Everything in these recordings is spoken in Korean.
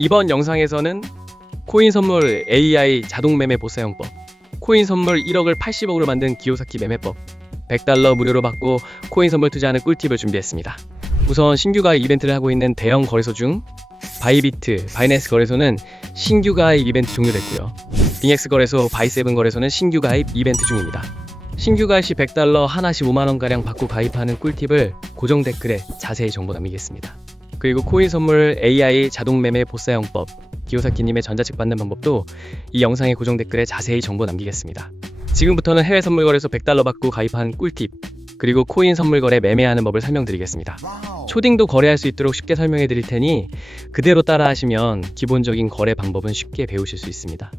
이번 영상에서는 코인 선물 AI 자동 매매 보사용법, 코인 선물 1억을 80억으로 만든 기요사키 매매법, 100달러 무료로 받고 코인 선물 투자하는 꿀팁을 준비했습니다. 우선 신규 가입 이벤트를 하고 있는 대형 거래소 중 바이비트, 바이낸스 거래소는 신규 가입 이벤트 종료됐고요. 빙엑스 거래소, 바이세븐 거래소는 신규 가입 이벤트 중입니다. 신규 가입 시 100달러 하나씩 5만원가량 받고 가입하는 꿀팁을 고정 댓글에 자세히 정보 남기겠습니다. 그리고 코인 선물 AI 자동 매매 보사용법, 기요사키님의 전자책 받는 방법도 이 영상의 고정 댓글에 자세히 정보 남기겠습니다. 지금부터는 해외 선물 거래소 100달러 받고 가입한 꿀팁, 그리고 코인 선물 거래 매매하는 법을 설명드리겠습니다. 초딩도 거래할 수 있도록 쉽게 설명해 드릴 테니 그대로 따라 하시면 기본적인 거래 방법은 쉽게 배우실 수 있습니다.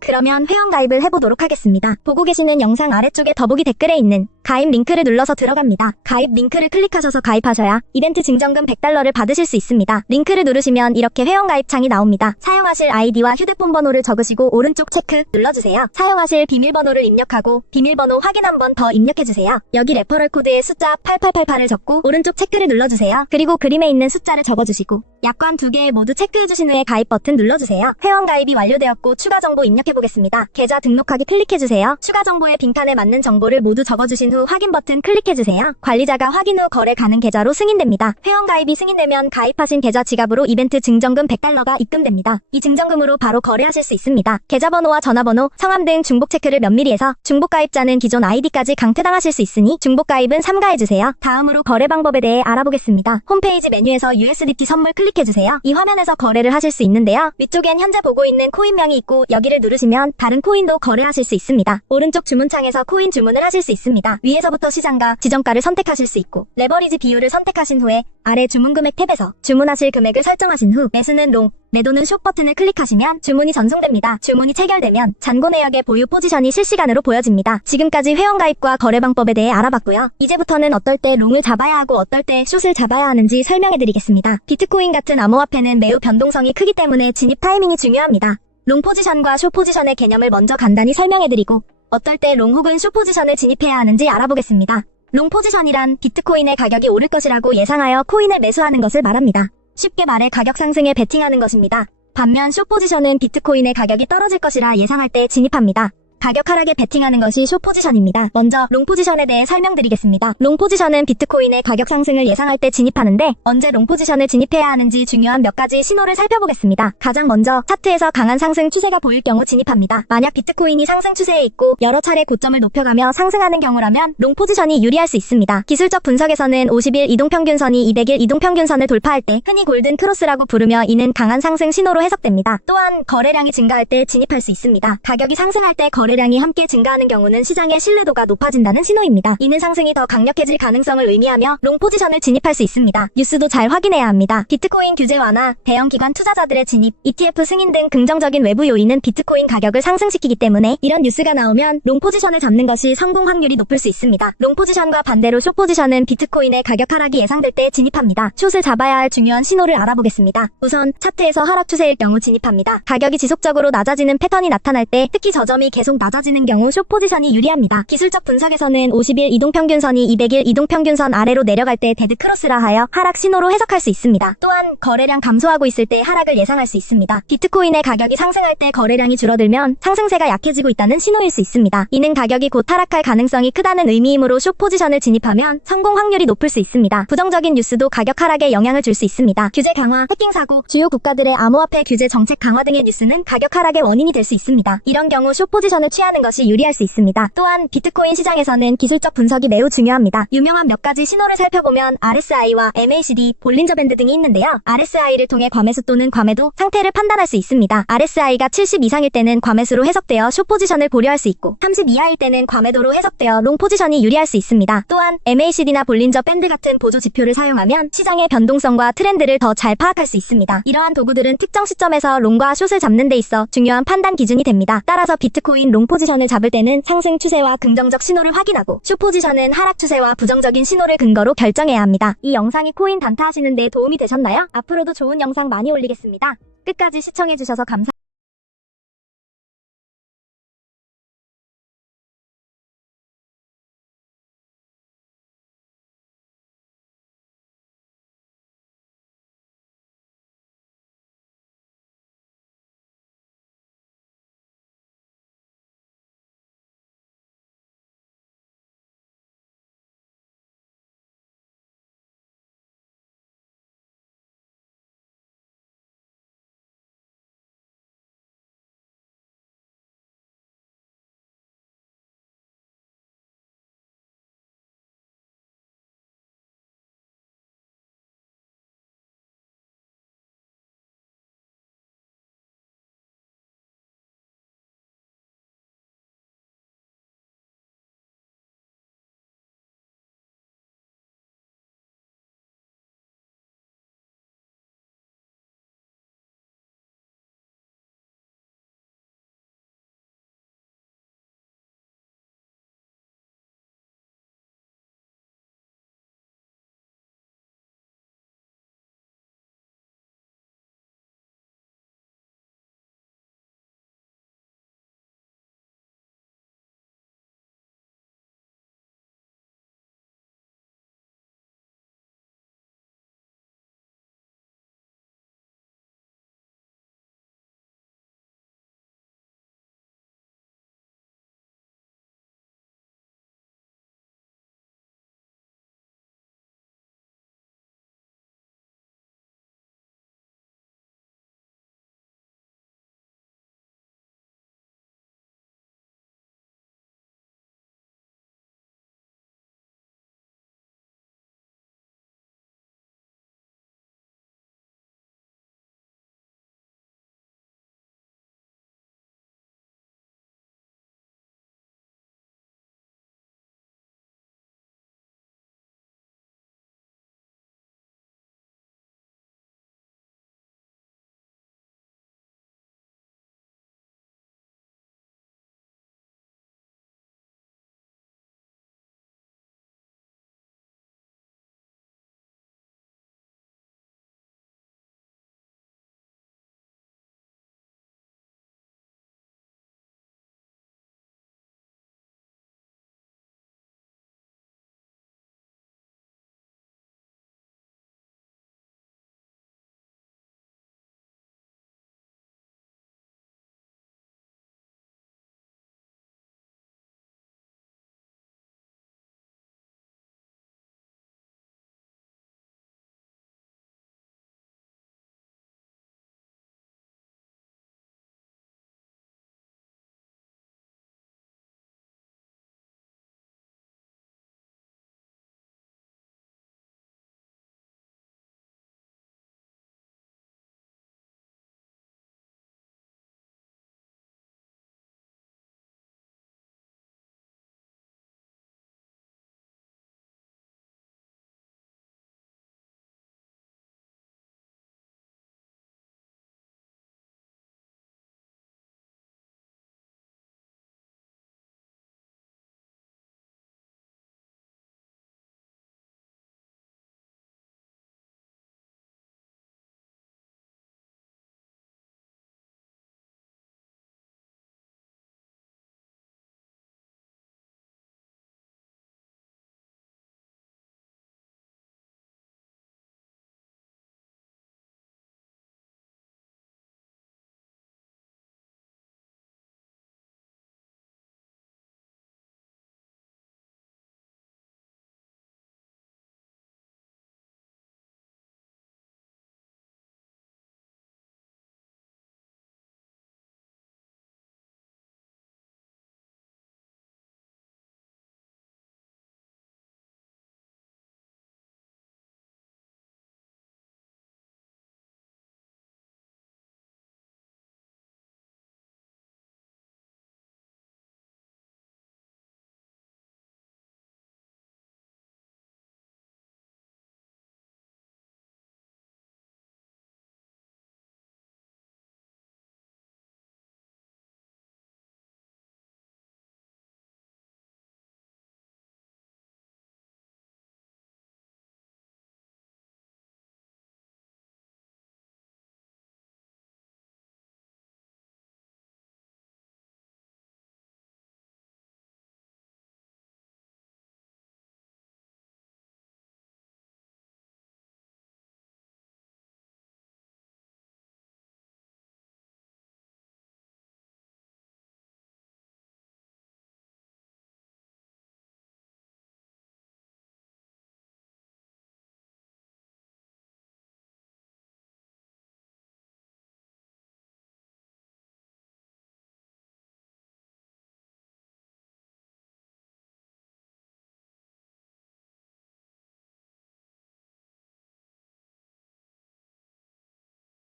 그러면 회원 가입을 해보도록 하겠습니다. 보고 계시는 영상 아래쪽에 더보기 댓글에 있는 가입 링크를 눌러서 들어갑니다. 가입 링크를 클릭하셔서 가입하셔야 이벤트 증정금 100달러를 받으실 수 있습니다. 링크를 누르시면 이렇게 회원 가입창이 나옵니다. 사용하실 아이디와 휴대폰 번호를 적으시고 오른쪽 체크 눌러주세요. 사용하실 비밀번호를 입력하고 비밀번호 확인 한 번 더 입력해주세요. 여기 레퍼럴 코드에 숫자 8888을 적고 오른쪽 체크를 눌러주세요. 그리고 그림에 있는 숫자를 적어주시고 약관 두 개 모두 체크해주신 후에 가입 버튼 눌러주세요. 회원 가입이 완료되었고 추가 정보 입력해보겠습니다. 계좌 등록하기 클릭해주세요. 추가 정보의 빈칸에 맞는 정보를 모두 적어주신 후 확인 버튼 클릭해주세요. 관리자가 확인 후 거래 가능 계좌로 승인됩니다. 회원 가입이 승인되면 가입하신 계좌 지갑으로 이벤트 증정금 100달러가 입금됩니다. 이 증정금으로 바로 거래하실 수 있습니다. 계좌번호와 전화번호, 성함 등 중복 체크를 면밀히 해서 중복 가입자는 기존 아이디까지 강퇴당하실 수 있으니 중복 가입은 삼가해주세요. 다음으로 거래 방법에 대해 알아보겠습니다. 홈페이지 메뉴에서 USDT 선물 클릭해주세요. 이 화면에서 거래를 하실 수 있는데요. 위쪽엔 현재 보고 있는 코인명이 있고 여기를 누르시면 다른 코인도 거래하실 수 있습니다. 오른쪽 주문창에서 코인 주문을 하실 수 있습니다. 위에서부터 시장가, 지정가를 선택하실 수 있고 레버리지 비율을 선택하신 후에 아래 주문 금액 탭에서 주문하실 금액을 설정하신 후 매수는 롱, 매도는 숏 버튼을 클릭하시면 주문이 전송됩니다. 주문이 체결되면 잔고 내역의 보유 포지션이 실시간으로 보여집니다. 지금까지 회원 가입과 거래 방법에 대해 알아봤고요. 이제부터는 어떨 때 롱을 잡아야 하고 어떨 때 숏을 잡아야 하는지 설명해드리겠습니다. 비트코인 같은 암호화폐는 매우 변동성이 크기 때문에 진입 타이밍이 중요합니다. 롱 포지션과 숏 포지션의 개념을 먼저 간단히 설명해드리고 어떨 때 롱 혹은 숏 포지션을 진입해야 하는지 알아보겠습니다. 롱 포지션이란 비트코인의 가격이 오를 것이라고 예상하여 코인을 매수하는 것을 말합니다. 쉽게 말해 가격 상승에 베팅하는 것입니다. 반면 숏 포지션은 비트코인의 가격이 떨어질 것이라 예상할 때 진입합니다. 가격 하락에 베팅하는 것이 숏 포지션입니다. 먼저 롱 포지션에 대해 설명드리겠습니다. 롱 포지션은 비트코인의 가격 상승을 예상할 때 진입하는데 언제 롱 포지션을 진입해야 하는지 중요한 몇 가지 신호를 살펴보겠습니다. 가장 먼저 차트에서 강한 상승 추세가 보일 경우 진입합니다. 만약 비트코인이 상승 추세에 있고 여러 차례 고점을 높여가며 상승하는 경우라면 롱 포지션이 유리할 수 있습니다. 기술적 분석에서는 50일 이동평균선이 200일 이동평균선을 돌파할 때 흔히 골든 크로스라고 부르며 이는 강한 상승 신호로 해석됩니다. 또한 거래량이 증가할 때 진입할 수 있습니다. 가격이 상승할 때 거래 량이 함께 증가하는 경우는 시장의 신뢰도가 높아진다는 신호입니다. 이는 상승이 더 강력해질 가능성을 의미하며 롱 포지션을 진입할 수 있습니다. 뉴스도 잘 확인해야 합니다. 비트코인 규제 완화, 대형 기관 투자자들의 진입, ETF 승인 등 긍정적인 외부 요인은 비트코인 가격을 상승시키기 때문에 이런 뉴스가 나오면 롱 포지션을 잡는 것이 성공 확률이 높을 수 있습니다. 롱 포지션과 반대로 숏 포지션은 비트코인의 가격 하락이 예상될 때 진입합니다. 숏을 잡아야 할 중요한 신호를 알아보겠습니다. 우선 차트에서 하락 추세일 경우 진입합니다. 가격이 지속적으로 낮아지는 패턴이 나타날 때 특히 저점이 계속 낮아지는 경우 숏 포지션이 유리합니다. 기술적 분석에서는 50일 이동평균선이 200일 이동평균선 아래로 내려갈 때 데드 크로스라 하여 하락 신호로 해석할 수 있습니다. 또한 거래량 감소하고 있을 때 하락을 예상할 수 있습니다. 비트코인의 가격이 상승할 때 거래량이 줄어들면 상승세가 약해지고 있다는 신호일 수 있습니다. 이는 가격이 곧 하락할 가능성이 크다는 의미이므로 숏 포지션을 진입하면 성공 확률이 높을 수 있습니다. 부정적인 뉴스도 가격 하락에 영향을 줄 수 있습니다. 규제 강화, 해킹 사고, 주요 국가들의 암호화폐 규제 정책 강화 등의 뉴스는 가격 하락의 원인이 될 수 있습니다. 이런 경우 숏 포지션 을 취하는 것이 유리할 수 있습니다. 또한 비트코인 시장에서는 기술적 분석이 매우 중요합니다. 유명한 몇 가지 신호를 살펴보면 RSI와 MACD, 볼린저 밴드 등이 있는데요. RSI를 통해 과매수 또는 과매도 상태를 판단할 수 있습니다. RSI가 70 이상일 때는 과매수로 해석되어 숏 포지션을 고려할 수 있고 30 이하일 때는 과매도로 해석되어 롱 포지션이 유리할 수 있습니다. 또한 MACD나 볼린저 밴드 같은 보조 지표를 사용하면 시장의 변동성과 트렌드를 더 잘 파악할 수 있습니다. 이러한 도구들은 특정 시점에서 롱과 숏을 잡는 데 있어 중요한 판단 기준이 됩니다. 따라서 비트코인 롱 포지션을 잡을 때는 상승 추세와 긍정적 신호를 확인하고 숏 포지션은 하락 추세와 부정적인 신호를 근거로 결정해야 합니다. 이 영상이 코인 단타하시는 데 도움이 되셨나요? 앞으로도 좋은 영상 많이 올리겠습니다. 끝까지 시청해주셔서 감사합니다.